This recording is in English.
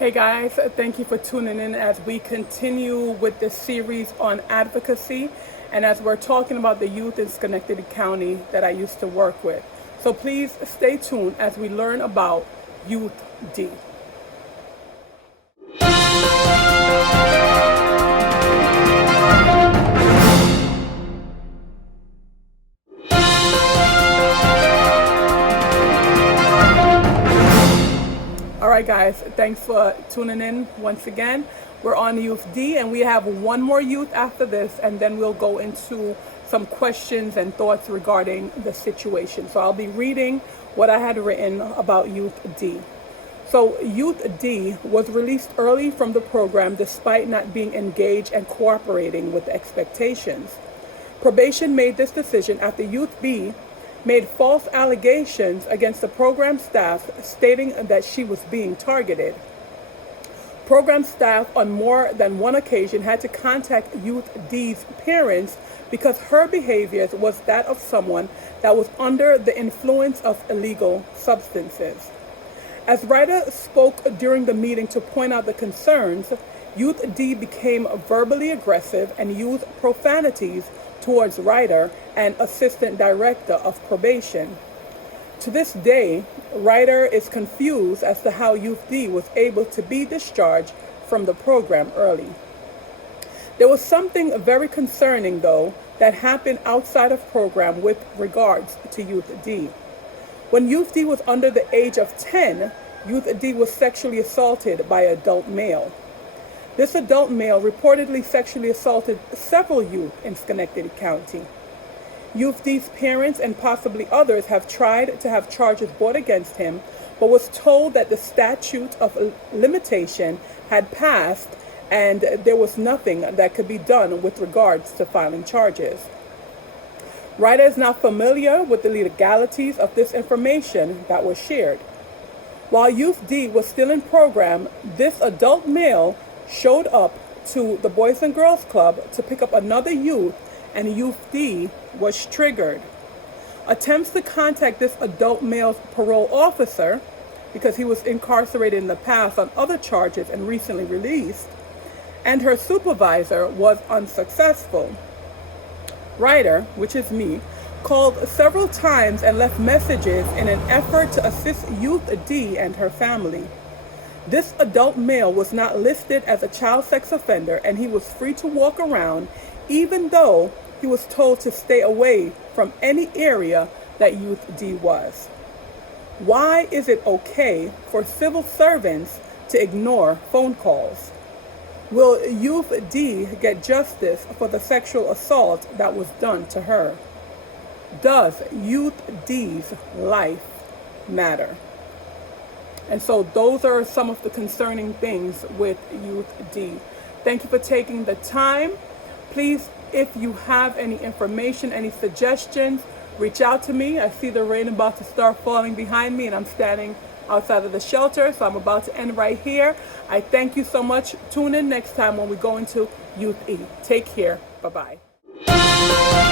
Hey guys, thank you for tuning in as we continue with this series on advocacy and as we're talking about the youth in Schenectady County that I used to work with. So please stay tuned as we learn about Youth D. Alright guys, thanks for tuning in once again. We're on Youth D and we have one more youth after this, and then we'll go into some questions and thoughts regarding the situation. So I'll be reading what I had written about Youth D. So Youth D was released early from the program despite not being engaged and cooperating with the expectations. Probation made this decision after Youth B made false allegations against the program staff stating that she was being targeted. Program staff on more than one occasion had to contact Youth D's parents because her behavior was that of someone that was under the influence of illegal substances. As Ryder spoke during the meeting to point out the concerns, Youth D became verbally aggressive and used profanities towards Ryder and Assistant Director of Probation. To this day, Ryder is confused as to how Youth D was able to be discharged from the program early. There was something very concerning, though, that happened outside of program with regards to Youth D. When Youth D was under the age of 10, Youth D was sexually assaulted by an adult male. This adult male reportedly sexually assaulted several youth in Schenectady County. Youth D's parents and possibly others have tried to have charges brought against him, but was told that the statute of limitation had passed and there was nothing that could be done with regards to filing charges. Ryder is now familiar with the legalities of this information that was shared. While Youth D was still in program, this adult male showed up to the Boys and Girls Club to pick up another youth, and Youth D was triggered. Attempts to contact this adult male's parole officer, because he was incarcerated in the past on other charges and recently released, and her supervisor was unsuccessful. Ryder, which is me, called several times and left messages in an effort to assist Youth D and her family. This adult male was not listed as a child sex offender, and he was free to walk around even though he was told to stay away from any area that Youth D was. Why is it okay for civil servants to ignore phone calls? Will Youth D get justice for the sexual assault that was done to her? Does Youth D's life matter? And so those are some of the concerning things with Youth D. Thank you for taking the time. Please, if you have any information, any suggestions, reach out to me. I see the rain about to start falling behind me and I'm standing outside of the shelter, so I'm about to end right here. I thank you so much. Tune in next time when we go into Youth E. Take care. Bye-bye.